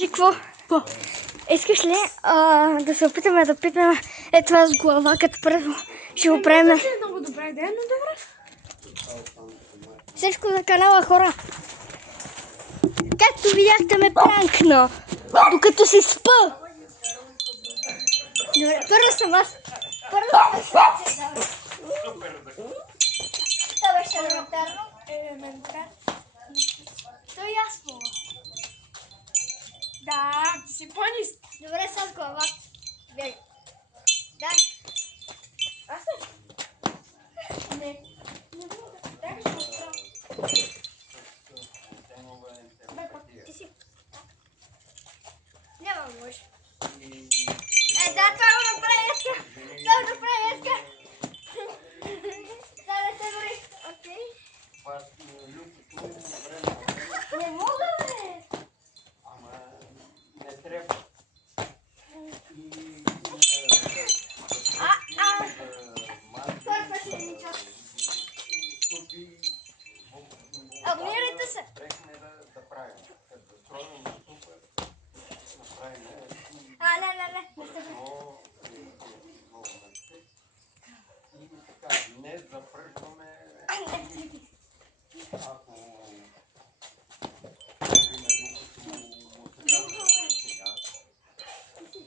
Какво? Искаш ли да се опитаме да пипнем това с глава, като първо ще го правим? Не е много добра идея, но добре. Всичко за канала, хора. Както видяхте, ме пранкна, докато си спа. Добре, първо съм аз. Това беше елементарно. Елементарно. То и аз мога. Да, ти си планист. Добре, с глава. Бягай. Дай. Аз не. Не. Не мога. Дай ще отправя. Бе, пак Ти си. Няма може. Да, това го направи Еска. Това го направи Еска. Да се бори. Окей. Не мога, бе. Не трябва. Първа ще ни час. Абонирайте се. Не сте Не запръгваме.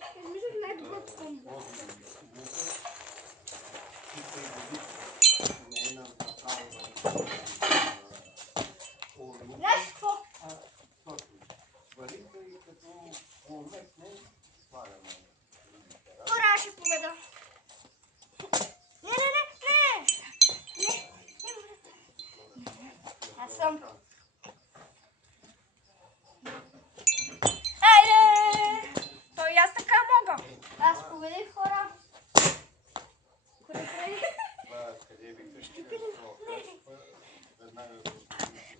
Ако мисля, най-доброто комбо. Знаеш какво? Ура, ще победа. Не. Аз съм. Айде! То и аз така мога. Аз победих, хора.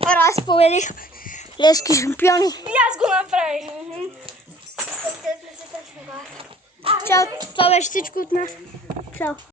Хора, аз победих. Лески шампиони. И аз го направих. Чао, това беше всичко от нас. Чао.